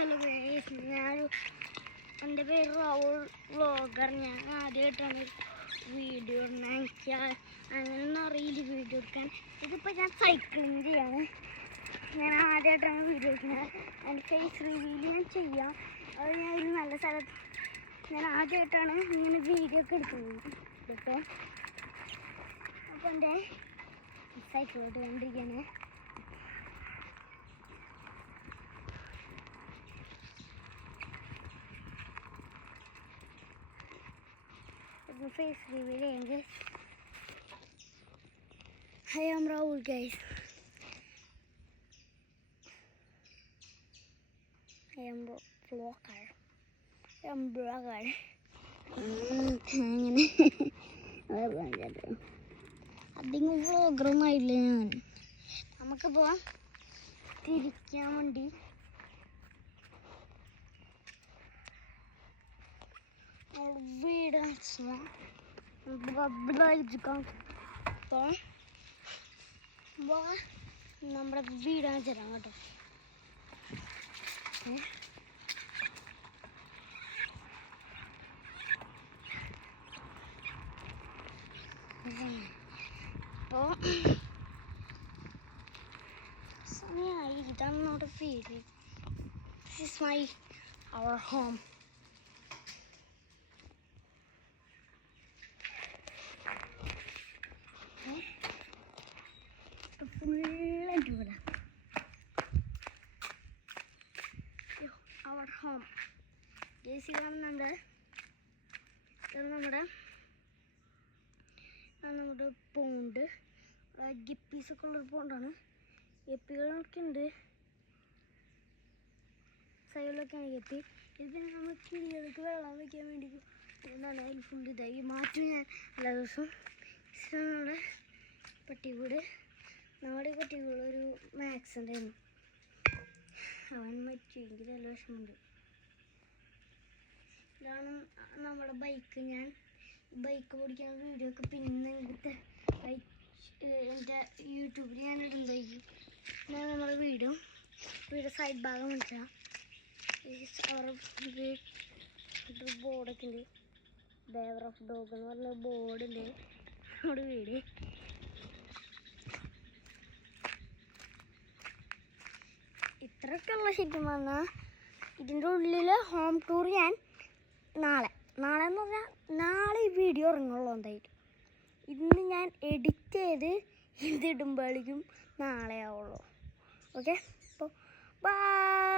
Hello guys, എൻ്റെ പേര് Rahul vlogger. ഞാൻ ആദ്യമായിട്ടാണ് വീഡിയോ ഇടുന്നത്. എനിക്ക് അങ്ങനെയൊന്നും അറിയില്ല വീഡിയോ എടുക്കാൻ. ഇതിപ്പോൾ ഞാൻ സൈക്ലിങ് ചെയ്യാണ്. ഞാൻ ആദ്യമായിട്ടാണ് വീഡിയോ എടുക്കുന്നത്. എൻ്റെ ഫേസ് റിവീൽ ഞാൻ ചെയ്യാം. അത് ഞാൻ ഒരു നല്ല സ്ഥലത്ത് ഞാൻ ആദ്യമായിട്ടാണ് ഇങ്ങനെ വീഡിയോ ഒക്കെ എടുക്കുന്നത് കേട്ടോ. അപ്പോൾ എൻ്റെ cycle out കണ്ടിരിക്കുകയാണ്. Face reveal, guys. I am Rahul, guys. I am vlogger. I am blogger. അധികം വ്ളോഗറൊന്നും ആയില്ല ഞാൻ. നമുക്കിപ്പോൾ തിരിക്കാൻ വേണ്ടി വീട് നമ്മുടെ വീട് തരാം കേട്ടോ. അപ്പോൾ സമയമായി. ഇതാണ് നമ്മുടെ വീട്. This is our home. ഫുള്ളായിട്ട് ഇവിടെ അവർ ഹോം. ജേസി കാണുന്നുണ്ട്. ഇത് നമ്മുടെ പോണ്ട്. ഗപ്പീസൊക്കെ ഉള്ളൊരു പോണ്ടാണ്. ഗപ്പികളൊക്കെ ഉണ്ട്. സൈഡിലൊക്കെയാണ് ഗപ്പി. ഇത് നമ്മൾ കിളികൾക്ക് വെള്ളം വയ്ക്കാൻ വേണ്ടി എന്താണ് അതിൽ ഫുൾ ഇതായി മാറ്റും ഞാൻ എല്ലാ ദിവസവും. നമ്മുടെ പട്ടിക്കൂട്. നമ്മുടെ പട്ടികളൊരു മാക്സ് ഉണ്ടായിരുന്നു. അവൻ മറ്റെങ്കിൽ നല്ല വിഷമമുണ്ട്. ഇതാണ് നമ്മുടെ ബൈക്ക്. ഞാൻ ബൈക്ക് ഓടിക്കുന്ന വീഡിയോ ഒക്കെ പിന്നെ എൻ്റെ യൂട്യൂബിൽ ഞാൻ ഇടുന്നതായിരിക്കും. ഞാൻ നമ്മുടെ വീട് സൈഡ് ഭാഗം മനസ്സിലാം. അവരുടെ ബോർഡൊക്കെ ഉണ്ട്. ബേവർ ഓഫ് ഡോഗ് എന്ന് പറഞ്ഞ ബോർഡുണ്ട് നമ്മുടെ വീട്. ഇത്രയൊക്കെ ഉള്ള ശരിക്കും പറഞ്ഞാൽ ഇതിൻ്റെ ഉള്ളിൽ ഹോം ടൂർ ഞാൻ നാളെ എന്ന് പറഞ്ഞാൽ നാളെ ഈ വീഡിയോ ഇറങ്ങുള്ളൂ. എന്തായാലും ഇന്ന് ഞാൻ എഡിറ്റ് ചെയ്ത് ഇതിടുമ്പോഴേക്കും നാളെ ആവുള്ളൂ. ഓക്കെ, അപ്പോൾ ബൈ.